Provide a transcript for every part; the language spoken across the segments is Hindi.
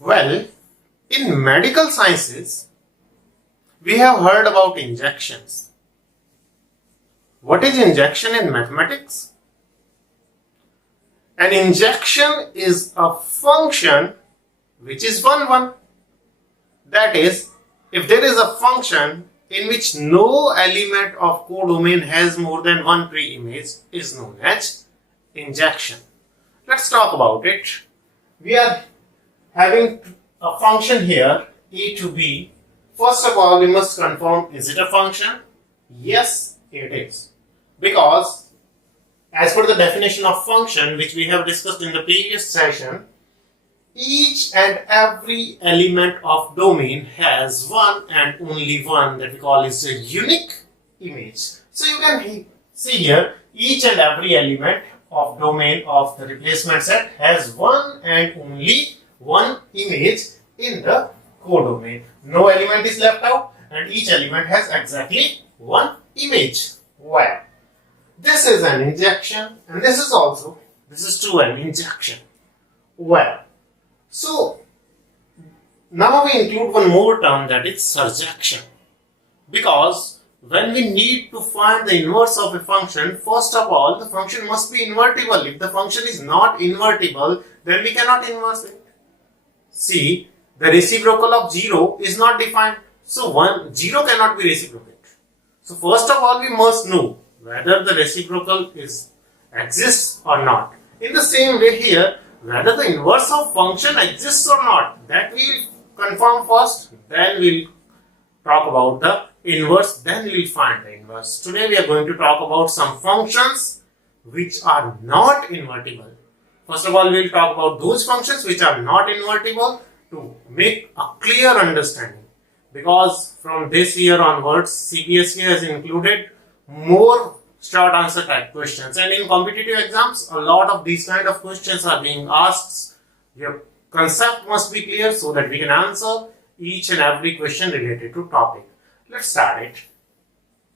Well, in medical sciences, we have heard about injections. What is injection in mathematics? An injection is a function which is 1, 1. That is, if there is a function in which no element of codomain has more than one pre-image, is known as injection. Let's talk about it. We are having a function here, a to b. First of all, we must confirm, is it a function? Yes, it is. Because as per the definition of function which we have discussed in the previous session, each and every element of domain has one and only one that we call is a unique image. So you can see here, each and every element of domain of the replacement set has one and only one image in the codomain. No element is left out and each element has exactly one image. Well, this is an injection and this is too an injection. Well, so now we include one more term, that is surjection. Because when we need to find the inverse of a function, first of all the function must be invertible. If the function is not invertible, then we cannot inverse it. See, the reciprocal of 0 is not defined. So 0 cannot be reciprocated. So first of all we must know whether the reciprocal exists or not. In the same way here, whether the inverse of function exists or not, that we will confirm first, then we will talk about the inverse, then we will find the inverse. Today we are going to talk about some functions which are not invertible. First of all, we will talk about those functions which are not invertible to make a clear understanding. Because from this year onwards, CBSE has included more short answer type questions, and in competitive exams a lot of these kind of questions are being asked. Your concept must be clear so that we can answer each and every question related to topic. Let's start it.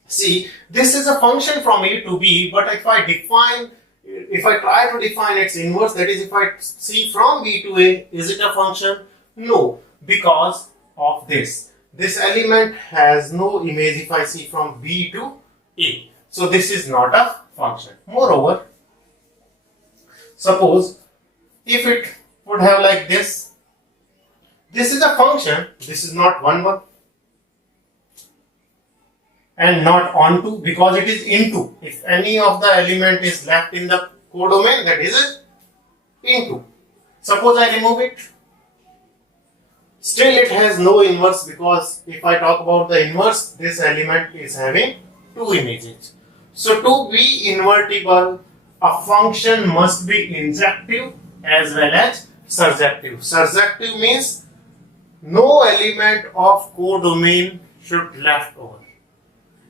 See, this is a function from a to b, but if I try to define its inverse, that is if I see from b to a, is it a function? No, because of this element has no image if I see from b to a. So this is not a function. Moreover, suppose if it would have like this is a function, this is not 1, 1 and not onto, because it is into. If any of the element is left in the codomain, that is into. Suppose I remove it, still it has no inverse, because if I talk about the inverse, this element is having two images. So to be invertible, a function must be injective as well as surjective. Surjective means no element of codomain should left over.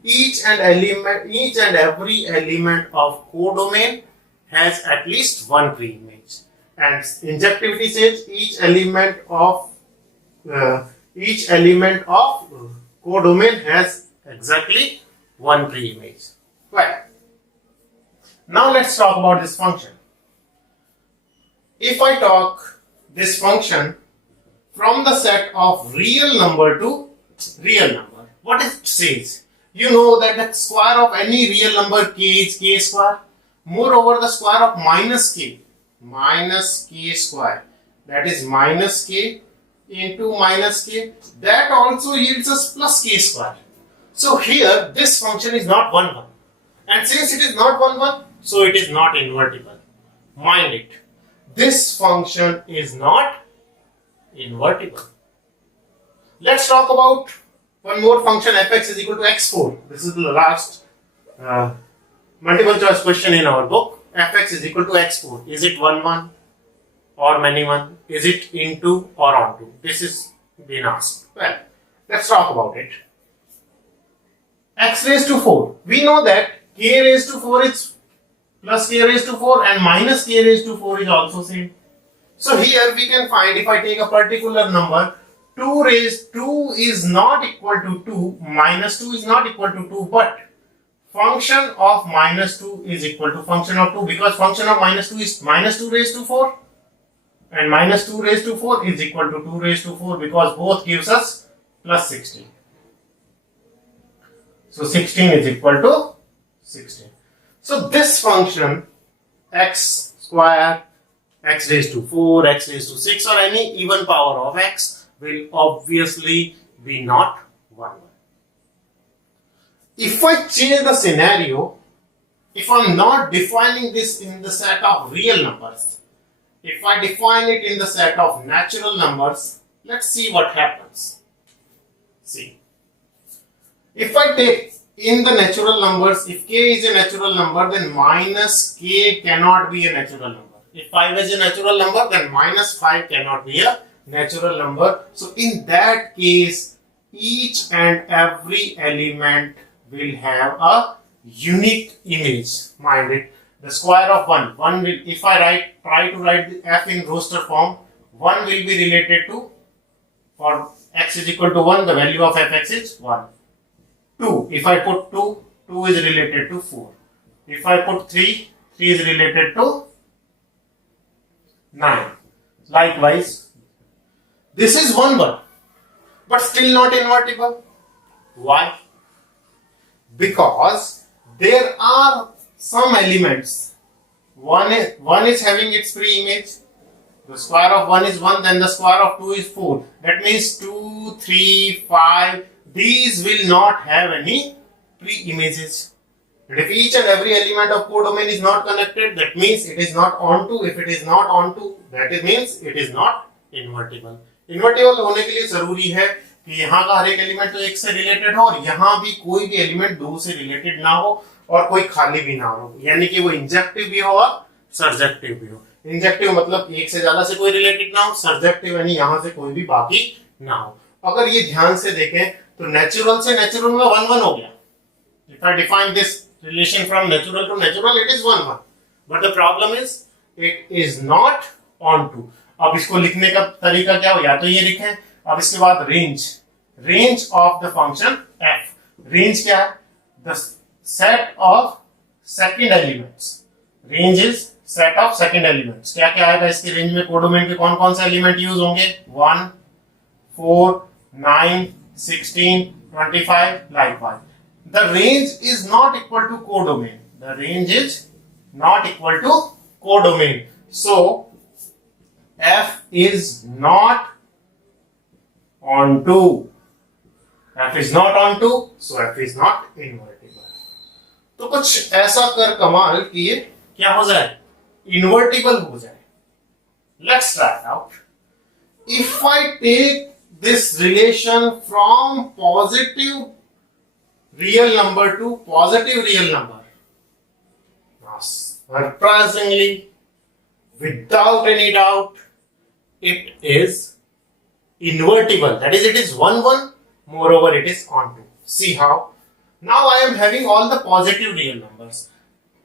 Each and every element of codomain has at least one pre-image. And injectivity says each element of codomain has exactly one pre-image. Right. Now let's talk about this function. If I talk this function from the set of real number to real number, what it says? You know that the square of any real number k is k square. Moreover, the square of minus k square, that is minus k into minus k, that also yields us plus k square. So here this function is not 1, 1. And since it is not 1, 1, so it is not invertible. Mind it. This function is not invertible. Let's talk about one more function, fx is equal to x4. This is the last multiple choice question in our book. Fx is equal to x4. Is it 1, 1 or many 1? Is it into or onto? This is being asked. Well, let's talk about it. X raised to 4. We know that k raised to 4 is plus k raised to 4 and minus k raised to 4 is also same. So here we can find, if I take a particular number, 2 is not equal to 2, minus 2 is not equal to 2, but function of minus 2 is equal to function of 2, because function of minus 2 is minus 2 raised to 4. and minus 2 raised to 4 is equal to 2 raised to 4 because both gives us plus 16. So 16 is equal to 16. So this function x square, x raised to 4, x raised to 6 or any even power of x will obviously be not 1. If I change the scenario, if I'm not defining this in the set of real numbers, if I define it in the set of natural numbers, let's see what happens. See, if I take in the natural numbers, if k is a natural number, then minus k cannot be a natural number. If 5 is a natural number, then minus 5 cannot be a natural number. So in that case, each and every element will have a unique image. Mind it, the square of 1 will, if I try to write the f in roster form, 1 will be related to, for x is equal to 1, the value of fx is 1. 2, if I put 2, 2 is related to 4. If I put 3, 3 is related to 9. Likewise, this is 1 1, but still not invertible. Why? Because there are some elements. One is having its pre-image. The square of 1 is 1, then the square of 2 is 4. That means 2, 3, 5, these will not have any pre-images. And if each and every element of codomain is not connected, that means it is not onto. If it is not onto, that means it is not invertible. Invertible होने के लिए जरूरी है कि यहाँ का हर एक एलिमेंट तो एक से रिलेटेड हो और यहाँ भी कोई भी एलिमेंट दो से रिलेटेड ना हो और कोई खाली भी ना हो, यानी कि वो इंजेक्टिव भी हो और सर्जेक्टिव भी हो. इंजेक्टिव मतलब एक से ज्यादा से कोई रिलेटेड ना हो, सर्जेक्टिव यानी यहाँ से कोई भी बाकी ना हो. अगर ये ध्यान से देखें तो नेचुरल से नेचुरल में 1 1 हो गया. If I define this relation from natural to natural, it is 1 1. But the problem is it is not onto. अब इसको लिखने का तरीका क्या हो, या तो ये लिखें, अब इसके बाद range of the function f. Range क्या है? The set of second elements. Range is set of second elements. क्या क्या आएगा इसके रेंज में? कोडोमेन के कौन कौन से एलिमेंट यूज होंगे? 1, 4, 9, 16, 25. Likewise, the range is not equal to codomain. The range is not equal to codomain. So f is not onto. f is not onto, so f is not invertible. तो कुछ ऐसा कर कमाल कि ये क्या हो जाए? इन्वर्टिबल हो जाए. Let's try it out. If I take this relation from positive real number to positive real number, now surprisingly, without any doubt, it is invertible. That is, it is 1 1. Moreover, it is onto. See how? Now I am having all the positive real numbers.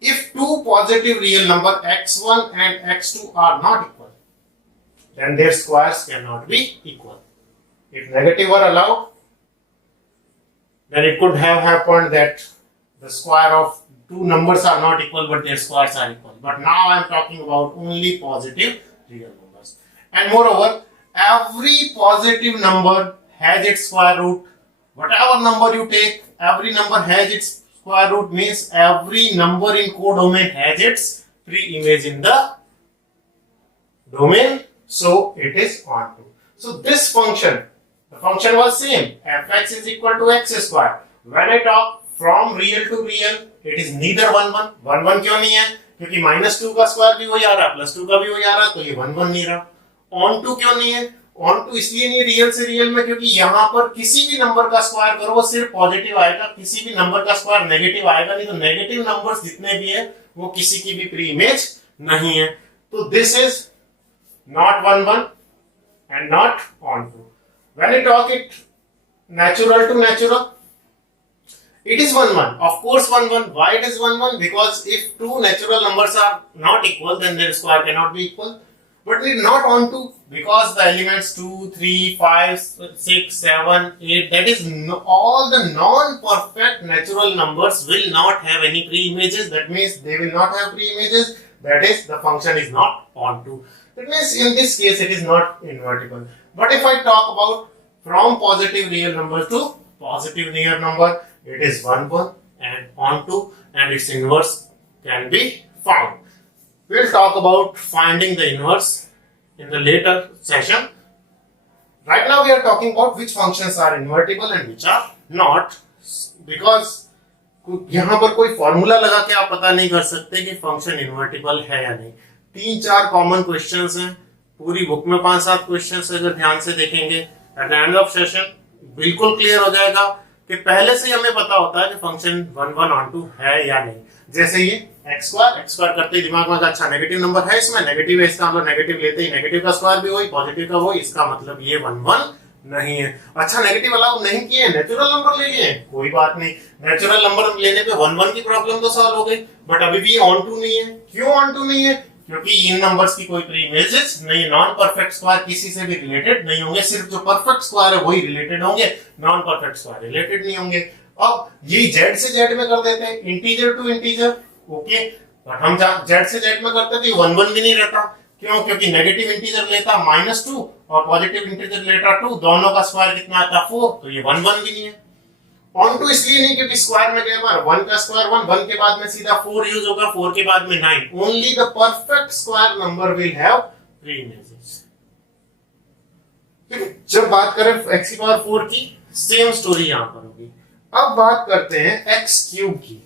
If two positive real number x1 and x2 are not equal, then their squares cannot be equal. If negative were allowed, then it could have happened that the square of two numbers are not equal but their squares are equal. But now I am talking about only positive real numbers. And moreover, every positive number has its square root. Whatever number you take, every number has its square root, means every number in codomain has its pre-image in the domain. So it is onto. So this function, the function was same. Fx is equal to x square. When I talk from real to real, it is neither 1 1. 1 1 क्यों नहीं है? क्योंकि -2 का स्क्वायर भी वही आ रहा है, +2 का भी वही आ रहा है, तो ये 1 1 नहीं रहा. ऑन टू क्यों नहीं है? ऑन टू इसलिए नहीं रियल से रियल में, क्योंकि यहाँ पर किसी भी नंबर का स्क्वायर करो वो सिर्फ पॉजिटिव आएगा, किसी भी नंबर का स्क्वायर नेगेटिव आएगा नहीं. तो नेगेटिव नंबर्स जितने भी है वो किसी की भी प्री इमेज नहीं है. तो this is not 1 1 and not onto. When I talk it natural to natural, it is 1 1. Of course 1 1. Why it is 1 1? Because if two natural numbers are not equal, then their square cannot be equal. But it is not onto, because the elements 2, 3, 5, 6, 7, 8, that is all the non-perfect natural numbers will not have any pre-images. That means they will not have pre-images. That is, the function is not onto. That means in this case it is not invertible. But if I talk about from positive real number to positive near number, it is 1 1 and on 2, and its inverse can be found. We'll talk about finding the inverse in the later session. Right now we are talking about which functions are invertible and which are not, because यहाँ पर कोई फॉर्मूला लगा के आप पता नहीं कर सकते कि फंक्शन इन्वर्टिबल है या नहीं। 3-4 कॉमन क्वेश्चंस हैं, पूरी बुक में 5-7 क्वेश्चंस अगर ध्यान से देखेंगे, at the end of session बिल्कुल क्लियर हो जाएगा कि पहले से हमें पता होता है कि फंक्शन 1 1 on 2 है या नहीं। जैसे ये x स्क्वायर करते ही दिमाग में अच्छा नेगेटिव नंबर है, इसमें नेगेटिव है, इसका हम लोग नेगेटिव लेते ही नेगेटिव का स्क्वायर भी वही, पॉजिटिव का वही, इसका मतलब ये 1 1 नहीं है। अच्छा नेगेटिव अलाउ नहीं किए, नेचुरल नंबर ले लिए, कोई बात नहीं, नेचुरल नंबर लेने पे 1 1 की प्रॉब्लम तो सॉल्व हो गई, बट अभी भी ऑन टू नहीं है। क्यों ऑन टू नहीं है? क्योंकि इन नंबर्स की कोई प्री इमेजेस नहीं, नॉन परफेक्ट स्क्वायर किसी से भी रिलेटेड नहीं होंगे, सिर्फ जो परफेक्ट स्क्वायर है वही रिलेटेड होंगे, नॉन परफेक्ट स्क्वायर रिलेटेड नहीं होंगे। अब ये जेड से जेड में कर देते हैं, integer to integer, okay, but हम जेड से जेड में करते तो 1 1 भी नहीं रहता। क्यों? क्योंकि नेगेटिव इंटीजर लेता -2 और पॉजिटिव इंटीजर लेता 2, दोनों का स्क्वायर कितना आता 4, तो ये 1 1 भी नहीं है। ऑन टू इसलिए नहीं क्योंकि स्क्वायर में कई बार 1 का स्क्वायर 1, 1 के बाद में सीधा 4 यूज होगा, 4 के बाद में 9, only the perfect square number will have pre images. जब बात करें x की पावर 4 की, सेम स्टोरी यहां पर होगी। अब बात करते हैं x क्यूब की।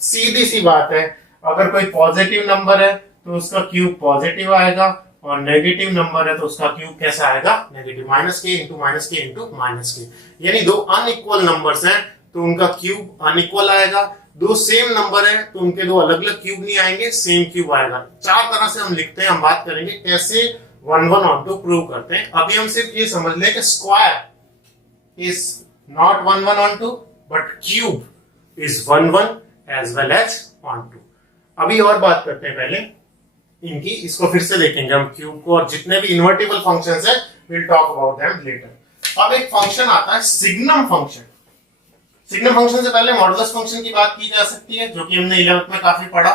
सीधी सी बात है, अगर कोई पॉजिटिव नंबर है तो उसका क्यूब पॉजिटिव आएगा, और नेगेटिव नंबर है तो उसका क्यूब कैसा आएगा? Negative, -k into -k into -k। यानी दो अनइक्वल नंबर्स हैं तो उनका क्यूब अनइक्वल आएगा, दो सेम नंबर है तो उनके दो अलग अलग क्यूब नहीं आएंगे, सेम क्यूब आएगा। 4 तरह से हम लिखते हैं, हम बात करेंगे कैसे 1 1 on 2 प्रूव करते हैं। अभी हम सिर्फ ये समझ लें कि square is not 1 1 on 2 but cube is 1 1 as well as on 2। अभी और बात करते हैं पहले इनकी, इसको फिर से देखेंगे हम क्यूब को, और जितने भी इन्वर्टिबल फंक्शंस हैं will talk about them later. अब एक फंक्शन आता है सिग्नम फंक्शन। सिग्नम फंक्शन से पहले मॉडुलस फंक्शन की बात की जा सकती है, जो कि हमने 11th में काफी पढ़ा।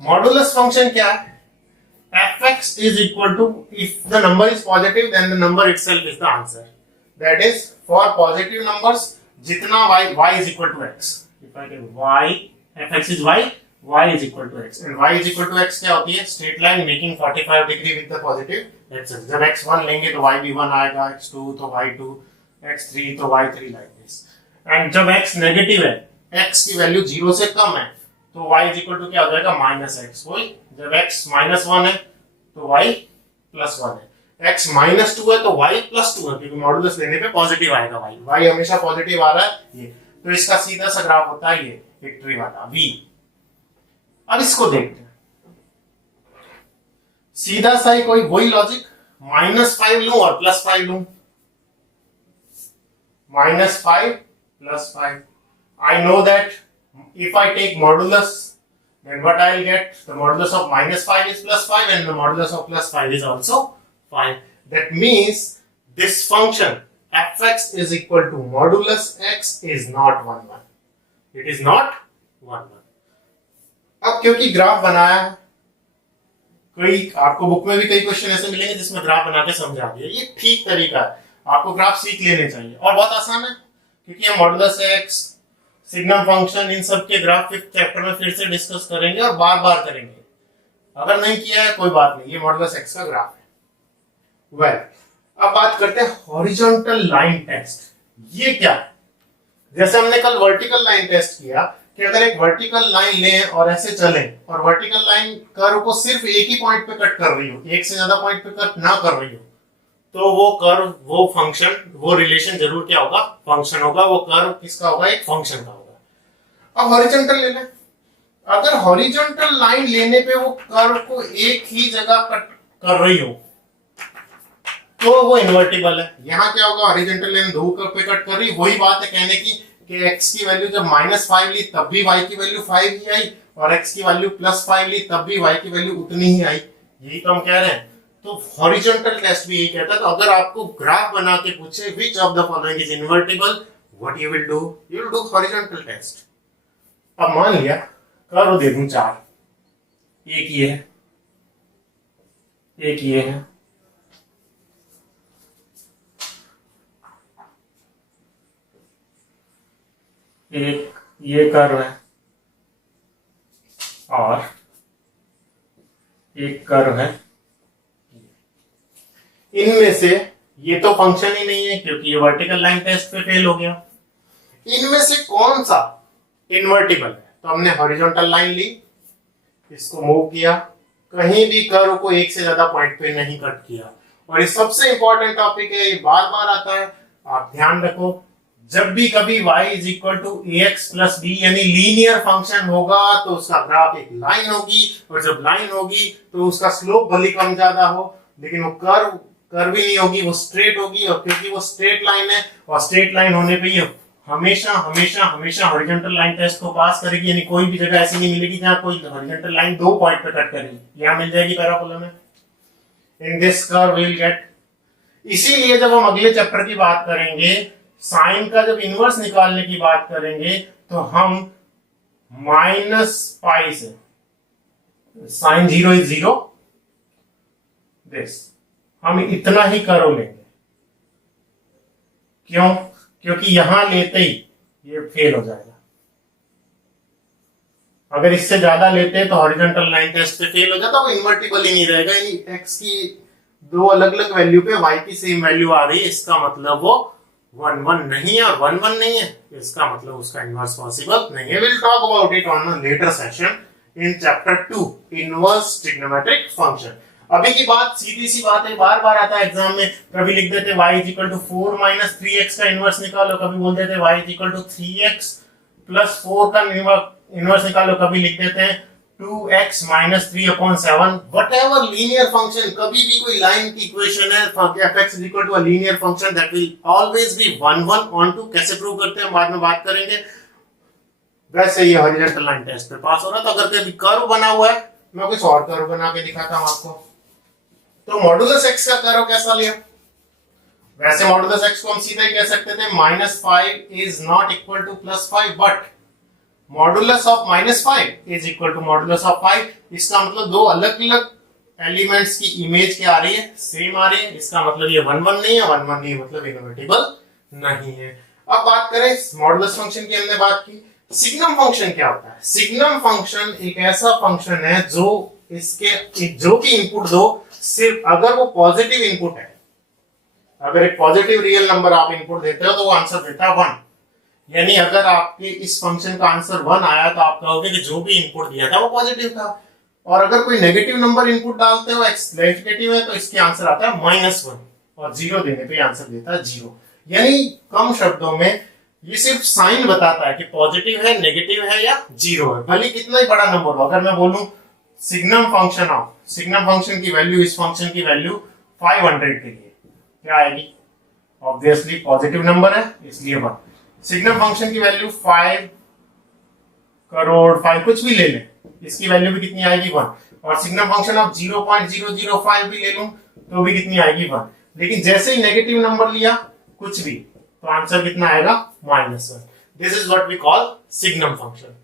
मॉडुलस फंक्शन क्या है? fx is equal to, if the number is positive then the number itself is the answer, that is for positive numbers जितना y is equal to x, if I take y, fx is y is equal to x, and y is equal to x क्या होती है? Straight line making 45 degree with the positive axis. जब x1 लेंगे तो y भी 1 आएगा, x2 तो y2, x3 तो y3, लाइक दिस। एंड जब x नेगेटिव है, x की वैल्यू 0 से कम है, तो y is equal to क्या हो जाएगा? -x। वही जब x -1 है तो y +1 है, x -2 है तो y +2 है, क्योंकि मॉडुलस लेने पे पॉजिटिव आएगा y हमेशा पॉजिटिव आ रहा है ये, तो इसका सीधा सा ग्राफ होता है ये विक्ट्री वाला v। अब इसको देखते हैं, सीधा सा ही कोई वही लॉजिक, -5 लूं और +5 लूं, -5 +5, I know that if I take modulus, then what I will get? The modulus of -5 is +5 and the modulus of +5 is also 5. That means this function fx is equal to modulus x is not 1 1. It is not 1 1. अब क्योंकि ग्राफ बनाया है, कोई आपको बुक में भी कई क्वेश्चन ऐसे मिलेंगे जिसमें ग्राफ बना के समझा दिया, ये ठीक तरीका है, आपको ग्राफ सीख लेने चाहिए और बहुत आसान है, क्योंकि हम मॉडुलस एक्स, सिग्नम फंक्शन, इन सब के ग्राफ 5th चैप्टर में फिर से डिस्कस करेंगे और बार बार करेंगे। अगर नहीं किया है कोई बात नहीं, ये मॉडुलस एक्स का ग्राफ है। वेल, अब बात करते हैं हॉरिजॉन्टल लाइन टेस्ट। ये क्या है? जैसे हमने कल वर्टिकल लाइन टेस्ट किया कि अगर एक वर्टिकल लाइन लें और ऐसे चलें, और वर्टिकल लाइन कर्व को सिर्फ एक ही पॉइंट पे कट कर रही हो, एक से ज्यादा पॉइंट पे कट ना कर रही हो, तो वो कर्व, वो फंक्शन, वो रिलेशन जरूर क्या होगा? फंक्शन होगा। वो कर्व किसका होगा? एक फंक्शन का होगा। अब हॉरिजॉन्टल ले लें, अगर हॉरिजॉन्टल लाइन लेने पे वो कर्व को एक ही जगह कट कर रही हो तो वो इन्वर्टिबल है। यहाँ क्या होगा? हॉरिजॉन्टल लाइन दो कर्व पे कट कर रही, वही बात है कहने की कि x की वैल्यू जब -5 ली तब भी y की वैल्यू 5 ही आई, और x की वैल्यू +5 ली तब भी y की वैल्यू उतनी ही आई। यही तो हम कह रहे हैं। तो हॉरिजॉन्टल टेस्ट भी यही कहता है। तो अगर आपको ग्राफ बना के पूछे which of the following is invertible, what you will do? You will do horizontal test. अब मान लिया कर्व दे दूं 4, एक ये है, एक ये है, एक ये कर्व है, और एक कर्व है। इनमें से ये तो फंक्शन ही नहीं है क्योंकि ये वर्टिकल लाइन टेस्ट पे फेल हो गया। इनमें से कौन सा इन्वर्टिबल है? तो हमने हॉरिजॉन्टल लाइन ली, इसको मूव किया, कहीं भी कर्व को एक से ज्यादा पॉइंट पे नहीं कट किया। और ये सबसे इंपॉर्टेंट टॉपिक है, ये बार बार आता है, आप ध्यान रखो। जब भी कभी y is equal to ax plus b यानी लीनियर फंक्शन होगा तो उसका ग्राफ एक लाइन होगी, और जब लाइन होगी तो उसका स्लोप भले कम ज्यादा हो लेकिन वो कर्व ही नहीं होगी, वो स्ट्रेट होगी। और क्योंकि वो स्ट्रेट लाइन है और स्ट्रेट लाइन होने पे ये हमेशा हमेशा हमेशा हॉरिजॉन्टल लाइन टेस्ट को पास करेगी, यानी कोई भी जगह ऐसी नहीं मिलेगी जहां कोई हॉरिजॉन्टल लाइन दो पॉइंट पे कट करेगी। यहां मिल जाएगी पैराबोला में। In this curve we will get. इसीलिए जब हम अगले चैप्टर की बात करेंगे, साइन का जब इनवर्स निकालने की बात करेंगे, तो हम माइनस पाई से साइन 0 इज 0 दिस, हम इतना ही कर्व लेंगे। क्यों? क्योंकि यहां लेते ही ये फेल हो जाएगा। अगर इससे ज्यादा लेते हैं तो हॉरिजॉन्टल लाइन टेस्ट पे फेल हो जाता, वो इन्वर्टिबल ही नहीं रहेगा। यानी x की दो अलग अलग वैल्यू पे y की सेम वैल्यू आ रही है, इसका मतलब वो 1 1 नहीं है, और 1 1 नहीं है, इसका मतलब उसका इनवर्स पॉसिबल नहीं है। Will talk about it on a later session in chapter 2 inverse trigonometric function. अभी की बात सीधी सी बात है, बार बार आता है एग्जाम में, कभी लिख देते y is equal to 4 minus 3x का इनवर्स निकालो, कभी बोल देते y is equal to 3x plus 4 का इनवर्स निकालो, कभी लिख देते हैं 2x minus 3 upon 7। Whatever linear function, कभी भी कोई लाइन की इक्वेशन है fx is equal to a linear function that will always be 1 1 on 2। कैसे प्रूव करते हैं बाद में बात करेंगे। वैसे ये हॉरिजॉन्टल लाइन टेस्ट पे पास हो रहा। तो अगर कभी कर्व बना हुआ है, मैं कुछ और कर्व बना के दिखाता हूं आपको। तो मॉडुलस x का कर्व कैसा लिया? वैसे मॉडुलस x को हम सीधा ही कह सकते थे -5 is not equal to +5, but modulus of -5 is equal to modulus of 5। इसका मतलब दो अलग अलग एलिमेंट्स की इमेज क्या आ रही है? सेम आ रही है। इसका मतलब ये 1 1 नहीं है, 1 1 नहीं मतलब इनवर्टिबल नहीं है। अब बात करें मॉडुलस फंक्शन की, हमने बात की। सिग्नम फंक्शन क्या होता है? सिग्नम फंक्शन एक ऐसा फंक्शन है जो इसके जो भी इनपुट दो, सिर्फ अगर वो पॉजिटिव इनपुट है, अगर एक पॉजिटिव रियल नंबर आप इनपुट देते हो तो वो आंसर देता है 1। यानी अगर आपके इस फंक्शन का आंसर 1 आया तो आप कहोगे कि जो भी इनपुट दिया था वो पॉजिटिव था। और अगर कोई नेगेटिव नंबर इनपुट डालते हो, एक्स नेगेटिव है, तो इसके आंसर आता है -1, और 0 देने पे आंसर देता है 0। यानी कम शब्दों में ये सिर्फ साइन बताता है कि पॉजिटिव है, नेगेटिव है या 0 है, भले कितना ही बड़ा नंबर हो। अगर मैं बोलूं सिग्नम फंक्शन की वैल्यू, इस फंक्शन की वैल्यू 500 के लिए क्या आएगी? ऑब्वियसली पॉजिटिव नंबर है इसलिए 1। सिग्नम फंक्शन की वैल्यू 5 करोड़ 5 कुछ भी ले लें, इसकी वैल्यू भी कितनी आएगी? 1। और सिग्नम फंक्शन ऑफ 0.005 भी ले लूं तो भी कितनी आएगी? 1। लेकिन जैसे ही नेगेटिव नंबर लिया कुछ भी, तो आंसर कितना आएगा? -1। This is what we call signum function.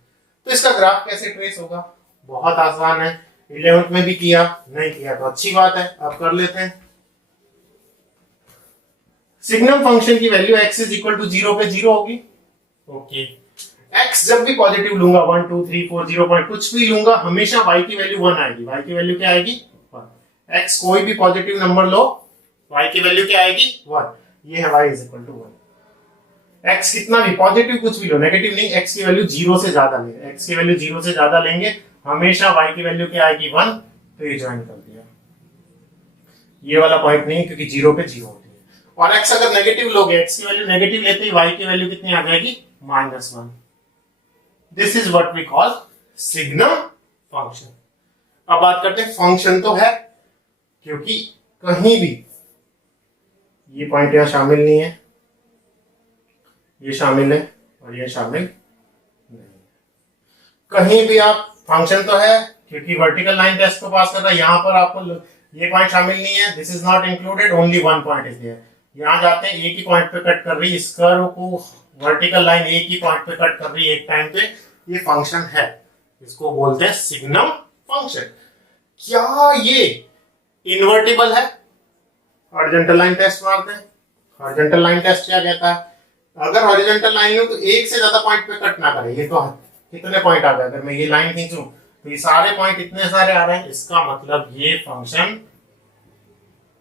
तो इसका ग्राफ कैसे ट्रेस होगा? बहुत आसान है, 11th में भी किया, नहीं किया तो अच्छी बात है, अब कर लेते हैं। सिग्नम फंक्शन की value x is equal to 0 पे 0 होगी। ओके, x जब भी पॉजिटिव लूंगा, 1 2 3 4 0 पॉइंट कुछ भी लूंगा, हमेशा y की वैल्यू 1 आएगी। y की वैल्यू क्या आएगी? 1। x कोई भी पॉजिटिव नंबर लो, y की वैल्यू क्या आएगी? 1। ये है y is equal to 1। x कितना भी पॉजिटिव कुछ भी लो, नेगेटिव नहीं, x की वैल्यू 0 से ज्यादा लेंगे, x की वैल्यू 0 से ज्यादा लेंगे, हमेशा y की वैल्यू क्या आएगी? 1। तो ये ज्वाइन कर दिया, ये वाला पॉइंट नहीं क्योंकि 0 पे 0 होती है। और x अगर नेगेटिव लोगे, x की वैल्यू नेगेटिव लेते ही y की वैल्यू कितनी आ जाएगी? -1। This is what we call signum function. अब बात करते हैं, फंक्शन तो है क्योंकि कहीं भी ये पॉइंट यहां शामिल नहीं है, ये शामिल है और ये शामिल नहीं है। कहीं भी आप फंक्शन तो है क्योंकि वर्टिकल लाइन टेस्ट को पास कर रहा है, यहां पर आपको ये पॉइंट शामिल नहीं है, this is not included, only one point is there. यहां जाते हैं, एक ही पॉइंट पे कट कर रही है, इस कर्व को वर्टिकल लाइन एक ही पॉइंट पे कट कर रही है एक टाइम पे, ये फंक्शन है, इसको बोलते हैं सिग्नम फंक्शन। क्या ये इन्वर्टिबल है, हॉरिजॉन्टल लाइन टेस्ट मारते हैं। हॉरिजॉन्टल लाइन टेस्ट क्या कहता है, अगर हॉरिजॉन्टल लाइन हो तो एक से ज्यादा पॉइंट पे कट ना करे। ये तो कितने पॉइंट आ गए, अगर मैं ये लाइन खींचूं तो ये सारे पॉइंट इतने सारे आ रहे हैं, इसका मतलब ये फंक्शन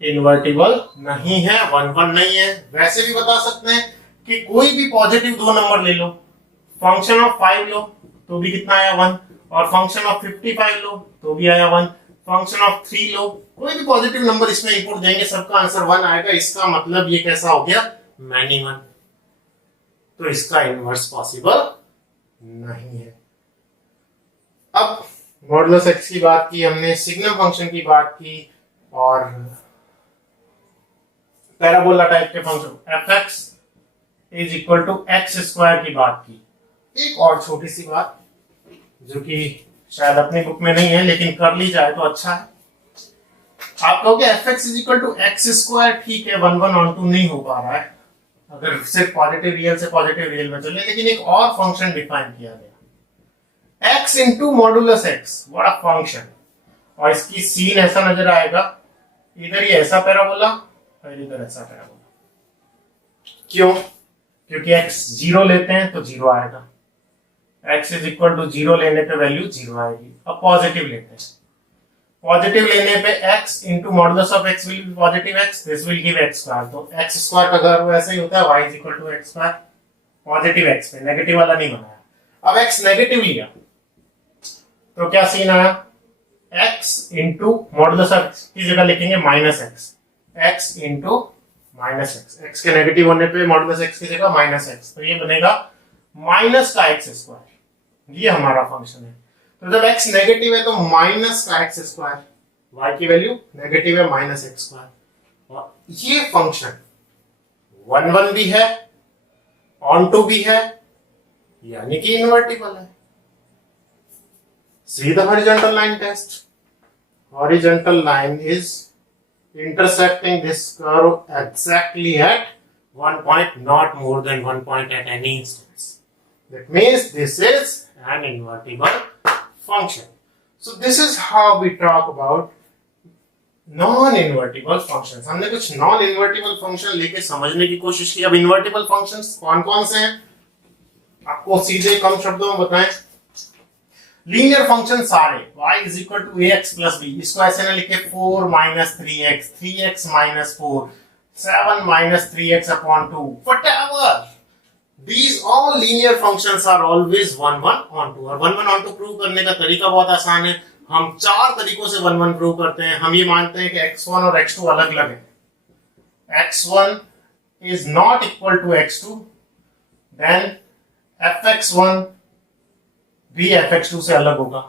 इन्वर्टिबल नहीं है, 1 1 नहीं है। वैसे भी बता सकते हैं कि कोई भी पॉजिटिव दो नंबर ले लो, फंक्शन ऑफ 5 लो तो भी कितना आया 1, और फंक्शन ऑफ 55 लो तो भी आया 1, फंक्शन ऑफ 3 लो, कोई भी पॉजिटिव नंबर इसमें इनपुट देंगे सबका आंसर 1 आएगा। इसका मतलब ये कैसा हो गया, मैनी 1। तो इसका इनवर्स पॉसिबल नहीं है। अब मॉडुलस एक्स की बात की हमने, सिग्नम फंक्शन की बात की, और पैराबोला टाइप के function f x is equal to x square की बात की। एक और छोटी सी बात जो कि शायद अपनी बुक में नहीं है लेकिन कर ली जाए तो अच्छा है। आप कहोगे f x is equal to x square, ठीक है, 1 1 ऑन 2 नहीं हो पा रहा है अगर सिर्फ पॉजिटिव रियल से पॉजिटिव रियल में चले, लेकिन एक और फंक्शन डिफाइन किया गया, x इंटू मॉडुलस एक्स, बड़ा फंक्शन, और इसकी सीन ऐसा नजर आएगा, इधर ये ऐसा पैराबोला और इधर ऐसा पैराबोला। क्यों? क्योंकि x 0 लेते हैं तो 0 आएगा, x इज इक्वल टू 0 लेने पे वैल्यू 0 आएगी। अब पॉजिटिव लेते हैं, पॉजिटिव लेने पे x into modulus of x will be positive x, this will give x square. तो x स्क्वायर का घर वो ऐसे ही होता है, y is equal to x square, positive x पे, नेगेटिव वाला नहीं बनाया। अब x नेगेटिव लिया तो क्या सीन आया, x into modulus of x की जगह लिखेंगे minus x, x into minus x, x के नेगेटिव होने पे मॉडुलस x की जगह माइनस x, तो ये बनेगा माइनस का x स्क्वायर। ये हमारा फंक्शन है। तो जब x नेगेटिव है तो माइनस का x स्क्वायर, y की वैल्यू नेगेटिव है माइनस एक्स स्क्वायर, और ये फंक्शन 1 1 भी है, ऑन टू भी है, यानी कि इन्वर्टिबल है। See the horizontal line test. Horizontal line is intersecting this curve exactly at 1 point, not more than 1 point at any instance. That means this is an invertible function. So this is how we talk about non-invertible functions. हमने कुछ non-invertible function लेके समझने की कोशिश की। अब invertible functions कौन कौन से हैं आपको सीधे कम शब्दों में बताएं। लीनियर फंक्शन सारे, y is equal to ax plus b, इसको ऐसे ना लिखे 4 minus 3x, 3x minus 4, 7 minus 3x upon 2, whatever. These all linear functions are always 1 1 on 2, और 1 1 on 2 प्रूव करने का तरीका बहुत आसान है। हम 4 तरीकों से 1 1 प्रूव करते हैं। हम ये मानते हैं कि x1 और x2 अलग अलग है, x1 is not equal to x2, then fx1 भी fx2 से अलग होगा।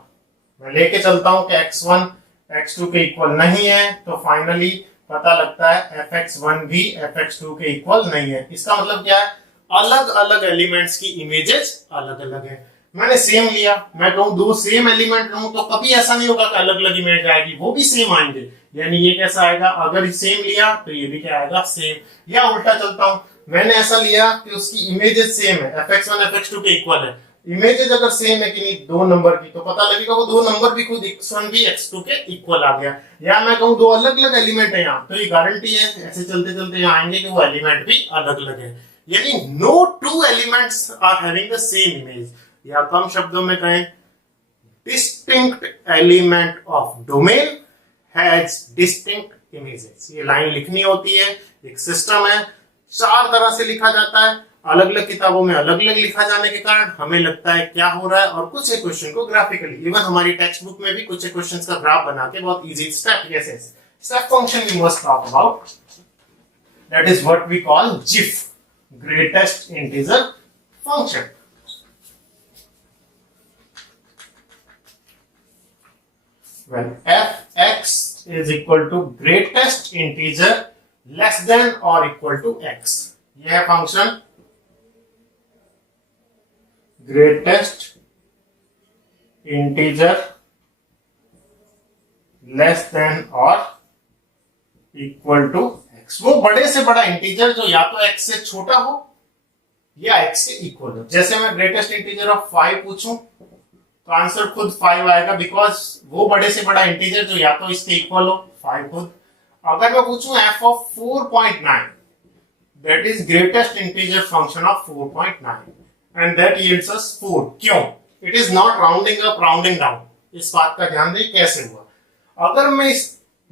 मैं लेके चलता हूं कि x1 x2 के इक्वल नहीं है, तो फाइनली पता लगता है fx1 भी fx2 के इक्वल नहीं है। इसका मतलब क्या है, अलग अलग एलिमेंट्स की इमेजेस अलग अलग है। मैंने सेम लिया, मैं कहूं दो सेम एलिमेंट लूं तो कभी ऐसा नहीं होगा कि अलग अलग इमेज आएगी, वो भी सेम आएंगे। यानी ये कैसा आएगा, अगर सेम लिया तो ये भी क्या आएगा, सेम। या उल्टा चलता हूं, मैंने ऐसा लिया कि उसकी इमेजेस सेम है, fx1 fx2 के इक्वल है। इमेजेस अगर सेम है कि नहीं दो नंबर की, तो पता लगेगा वो दो नंबर भी खुद x1 भी x2 के इक्वल आ गया। या मैं कहूं दो अलग अलग एलिमेंट है यहाँ, तो ये गारंटी है ऐसे चलते चलते यहाँ आएंगे कि वो एलिमेंट भी अलग अलग है। यानी no two elements are having the same image, या कम शब्दों में कहें distinct element of domain has distinct images. ये लाइन लिखनी होती है, एक सिस्टम है, 4 तरह से लिखा जाता है। अलग अलग किताबों में अलग अलग लिखा जाने के कारण हमें लगता है क्या हो रहा है, और कुछ एक क्वेश्चन को ग्राफिकली, इवन हमारी टेक्स्ट बुक में भी कुछ एक क्वेश्चंस का ग्राफ बना के बहुत easy step function we must talk about, that is what we call GIF, greatest integer function. Well, f(x) is equal to greatest integer less than or equal to x. यह है function greatest integer less than or equal to x. वो बड़े से बड़ा इंटीजर जो या तो x से छोटा हो या x के इक्वल हो। जैसे मैं ग्रेटेस्ट इंटीजर ऑफ 5 पूछूं तो आंसर खुद 5 आएगा, बिकॉज वो बड़े से बड़ा इंटीजर जो या तो इसके इक्वल हो 5 खुद। अगर मैं पूछूं f of 4.9 that is greatest integer function of 4.9 and that yields us 4। क्यों? It is not rounding up rounding down. इस बात का ध्यान दें कैसे हुआ। अगर मैं इस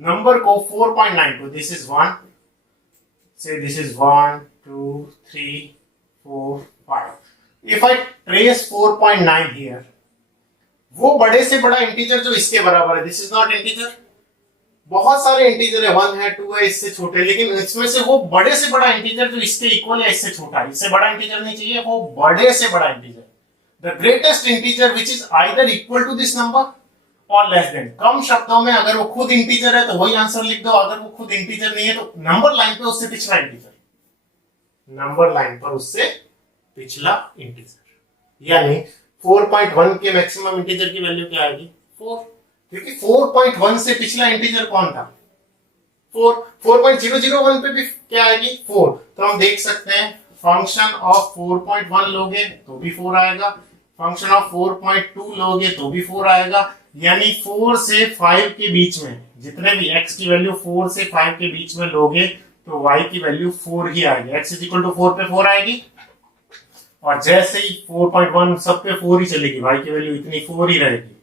नंबर को 4.9 को, this is 1, say this is 1 2 3 4 5, if I trace 4.9 here, वो बड़े से बड़ा इंटीजर जो इसके बराबर है, दिस इज नॉट इंटीजर। बहुत सारे इंटीजर है, 1 है 2 है, इससे छोटे, लेकिन इसमें से वो बड़े से बड़ा इंटीजर जो इसके इक्वल है इससे छोटा है, इससे बड़ा इंटीजर नहीं चाहिए, वो बड़े से बड़ा integer, the greatest integer which is either equal to this number और लेस देन। कम शब्दों में अगर वो खुद इंटीजर है तो वही आंसर लिख दो, अगर वो खुद इंटीजर नहीं है तो नंबर लाइन पे उससे पिछला इंटीजर, नंबर लाइन पर उससे पिछला इंटीजर। यानी 4.1 के मैक्सिमम इंटीजर की वैल्यू क्या आएगी? 4, क्योंकि 4.1 से पिछला इंटीजर कौन था? 4। 4.001 पे भी क्या आएगी? 4। तो हम देख सकते हैं फंक्शन ऑफ 4.1 लोगे तो भी 4 आएगा, फंक्शन ऑफ 4.2 लोगे तो भी 4 आएगा। यानी 4 से 5 के बीच में जितने भी x की वैल्यू 4 से 5 के बीच में लोगे तो y की वैल्यू 4 ही आएगी। x इज इक्वल टू 4 पे 4 आएगी, और जैसे ही 4.1 सब पे 4 ही चलेगी, y की वैल्यू इतनी 4 ही रहेगी।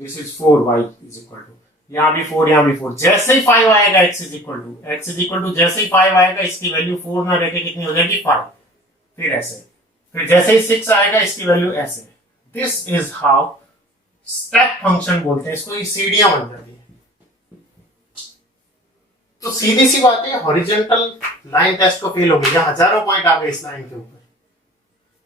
This is 4, y is equal to, यहाँ भी 4 यहाँ भी 4। जैसे ही 5 आएगा x इज इक्वल टू जैसे ही 5 आएगा इसकी वैल्यू 4 ना रहकर कितनी हो जाएगी? 5। फिर ऐसे, फिर जैसे ही 6 आएगा इसकी वैल्यू ऐसे। This is how step function बोलते हैं इसको, ये सीढ़ियां बन जाती है। तो सीधी सी बात है, हॉरिजॉन्टल लाइन टेस्ट को फेल हो गया, हजारों पॉइंट आ गए इस लाइन के ऊपर।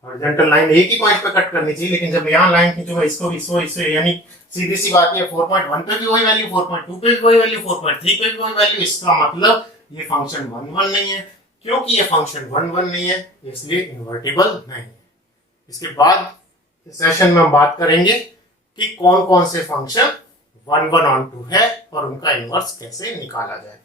हॉरिजॉन्टल लाइन एक ही पॉइंट पे कट करनी चाहिए, लेकिन जब यहाँ लाइन खींचो इसको इससे, यानी सीधी सी बात है 4.1 पे भी वही वैल्यू, 4.2 पे भी वही वैल्यू, 4.3 पे भी वही वैल्यू। इसका मतलब ये फंक्शन 1 नहीं है। क्योंकि ये फंक्शन 1 नहीं है इसलिए इन्वर्टिबल नहीं है। इसके बाद सेशन में हम बात करेंगे कि कौन कौन से फंक्शन 1 ऑन 2 है और उनका इनवर्स कैसे निकाला जाए।